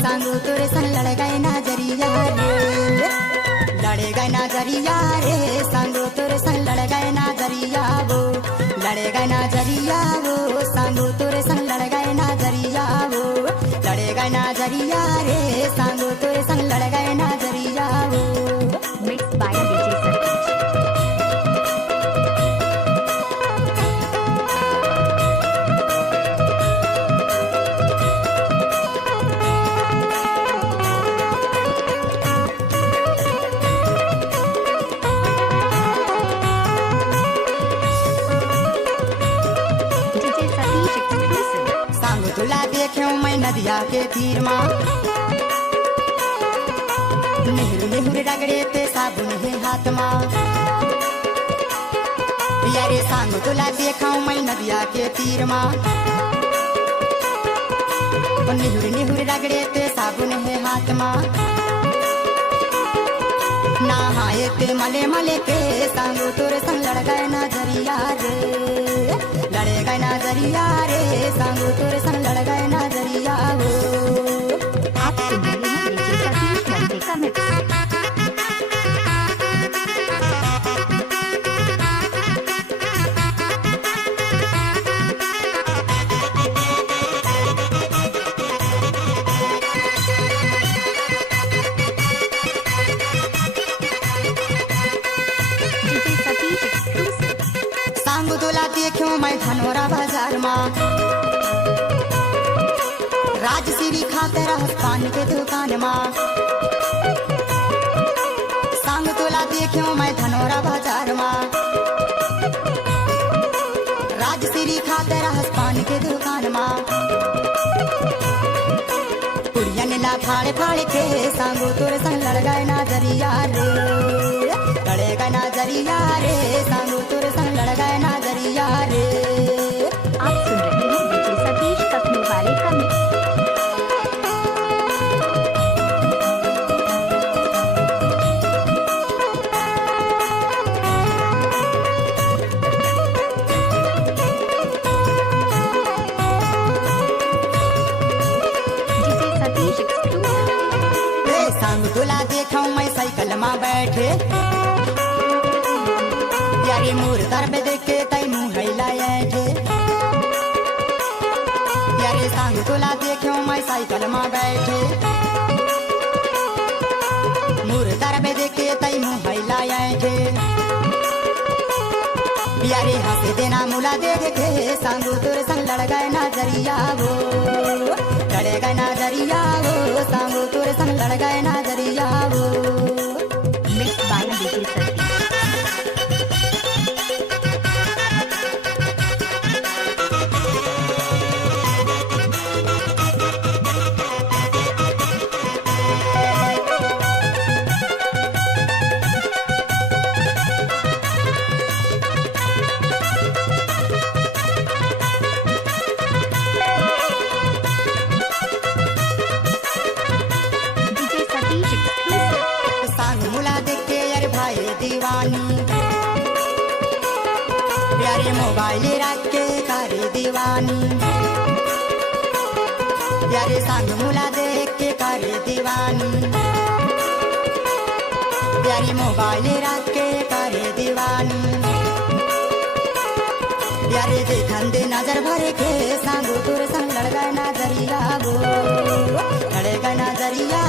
सांगू तोरे संग लड़ गए नजरिया रे, लड़े गए नजरिया रे, सांगू तोरे संग लड़ गए नजरिया वो, लड़े गए नजरिया वो, सांगू तोरे संग लड़ गए नजरिया वो, लड़े गए नजरिया रे, सांगू तोरे संग लड़ गए नजरिया वो। Mixed by DJ Satish. DJ Satish exclusive. सांगू तुला देखो मैं नदिया के तीर माँ, नेहरू नेहरू रगड़े ते साबुन है हाथ माँ, यारे सांगू तुला देखो मैं नदिया के तीर माँ, नेहरू नेहरू रगड़े ते साबुन है हाथ माँ, नहाए ते मले मले के सांगू तोरे संग लड़ गए नजरिया रे, लड़े गए नजरिया रे, सांगू तोरे संग लड़ गए नजरिया वो। आप सुन रहे हैं DJ सतीश मंडे का मिक्स। DJ Satish exclusive. सांगू तुला देखो मैं धनोरा बाजार माँ, राजश्री खाते रहस पान के दुकान माँ, सांग तुला देखो मैं धनोरा बाजार माँ, राजश्री खाते रहस पान के दुकान माँ, कुड़िया ने ला फाड़े फाड़े के सांगू तोरे संग लड़ गए नजरिया रे, लड़े गए नजरिया रे, सांगू तोरे संग लड़ गए नजरिया रे। आप सुन रहे हैं DJ सतीश कखने वाले का मिक्स। DJ Satish exclusive. रे सांग तुला देखो मैं साइकिल में बैठे, यारे मोर दर पे देख के तई मुँह हिलाए, यारे सांग तुला देखो मैं साइकिल में बैठे, मोर दर पे देख के तई मुँह हिलाए, यारे हंसे देना मुला देख के सांगू तोरे संग लड़ गए नजरिया वो, लड़े गए नजरिया वो, सांगू तोरे संग लड़ गए नजरिया वो। Mixed by DJ Satish. DJ Satish exclusive. सांग मुला देख के यार भाई दीवानी, प्यारे मोबाइल रख के करे दीवानी, प्यारे सांग मुला देख के करे दीवानी, प्यारे मोबाइल रख के करे दीवानी, प्यारे देखन दे नजर भर के सांगू तोरे संग लड़ गए नजरिया वो, लड़े गए नजरिया